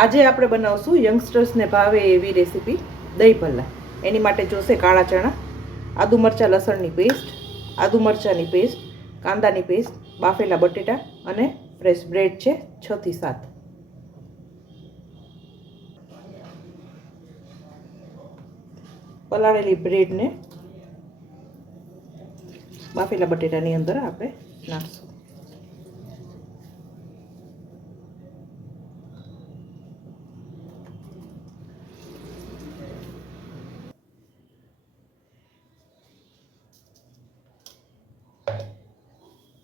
આજે આપણે બનાવશું યંગસ્ટર્સને ભાવે એવી રેસીપી દહીં ભલ્લા. એની માટે જોશે કાળા ચણા, આદુ મરચાં લસણની પેસ્ટ, આદુ મરચાંની પેસ્ટ, કાંદાની પેસ્ટ, બાફેલા બટેટા અને ફ્રેશ બ્રેડ છે 6 થી 7. પલાળેલી બ્રેડને બાફેલા બટેટાની અંદર આપણે નાખશું.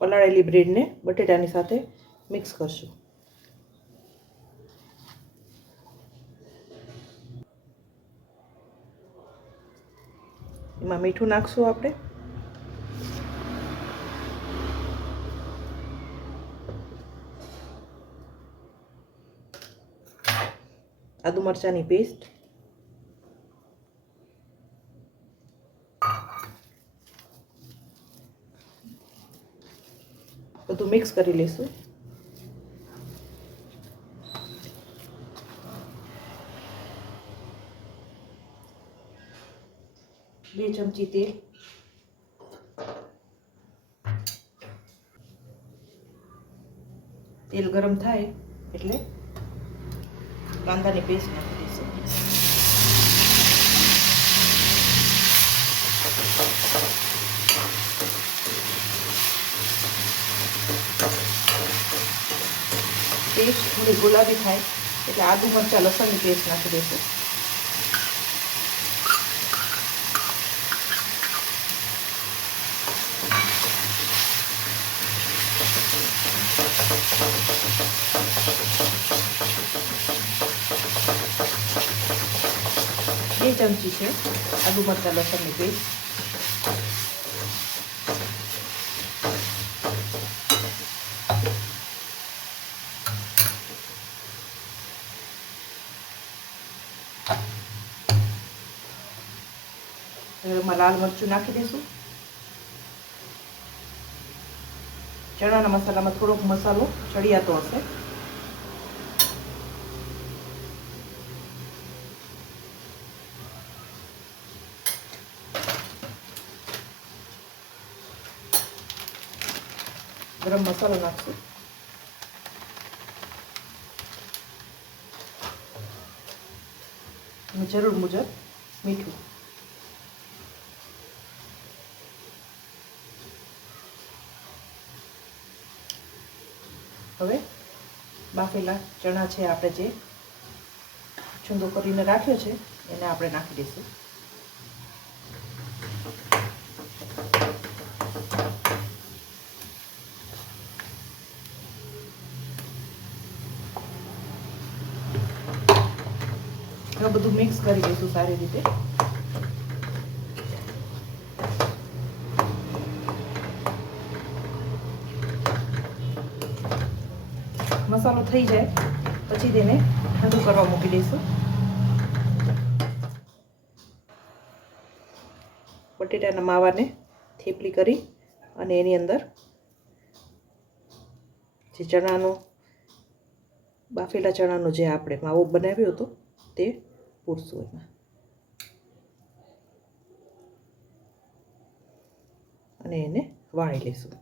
પલાળેલી બ્રેડને બટેટાની સાથે મિક્સ કરશું. એમાં મીઠું નાખશું આપણે, આદુ મરચાંની પેસ્ટ, બધું મિક્સ કરી લઈશું. બે ચમચી તેલ, તેલ ગરમ થાય એટલે કાંદાની પેસ્ટ નાખી દઈશું. પેસ્ટ થોડી ગુલાબી થાય એટલે આદુ મરચાં લસણની પેસ્ટ નાખી દઈશું. બે ચમચી છે આદુ મરચાં લસણની પેસ્ટ. એમાં લાલ મરચું નાખી દઈશું. ચણાના મસાલામાં થોડોક મસાલો ચડિયાતો હશે. ગરમ મસાલો નાખશું. અને જરૂર મુજબ મીઠું. હવે બાફેલા ચણા છે આપણે જે છૂંદો કરીને રાખ્યો છે એને આપણે નાખી દઈશું. હવે બધું મિક્સ કરી દઈશું સારી રીતે. મસાલો થઈ જાય પછી તેને ઠંડુ કરવા મૂકી દઈશું. બટેટાના માવાને થેપલી કરી અને એની અંદર જે ચણાનો બાફેલા ચણાનો જે આપણે માવો બનાવ્યો હતો તે પૂરશું એમાં અને એને વાળી લઈશું.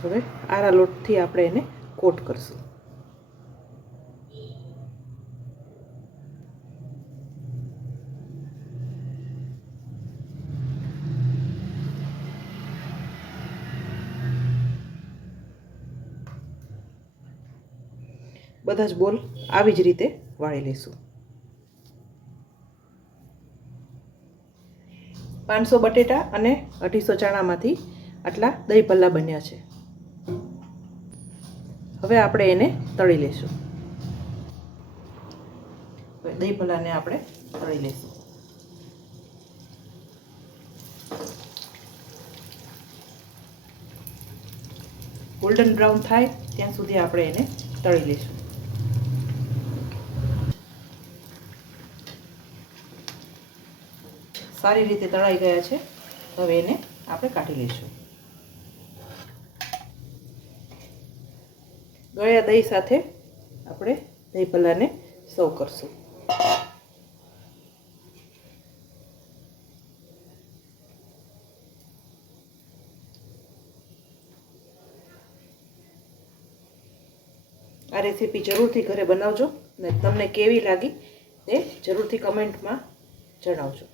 હવે આરા લોટથી આપણે એને કોટ કરશું. બધા જ બોલ આવી જ રીતે વાળી લઈશું. 500 બટેટા અને 250 ચણામાંથી આટલા દહીં ભલ્લા બન્યા છે. હવે આપણે એને તળી લઈશું. દહીં ભલ્લાને આપણે તળી લઈશું. ગોલ્ડન બ્રાઉન થાય ત્યાં સુધી આપણે એને તળી લઈશું. સારી રીતે તળાઈ ગયા છે. હવે એને આપણે કાઢી લઈશું. ગળ્યા દહીં સાથે આપણે દહીં ભલ્લાને સર્વ કરશું. આ રેસીપી જરૂરથી ઘરે બનાવજો અને તમને કેવી લાગી તે જરૂરથી કમેન્ટમાં જણાવજો.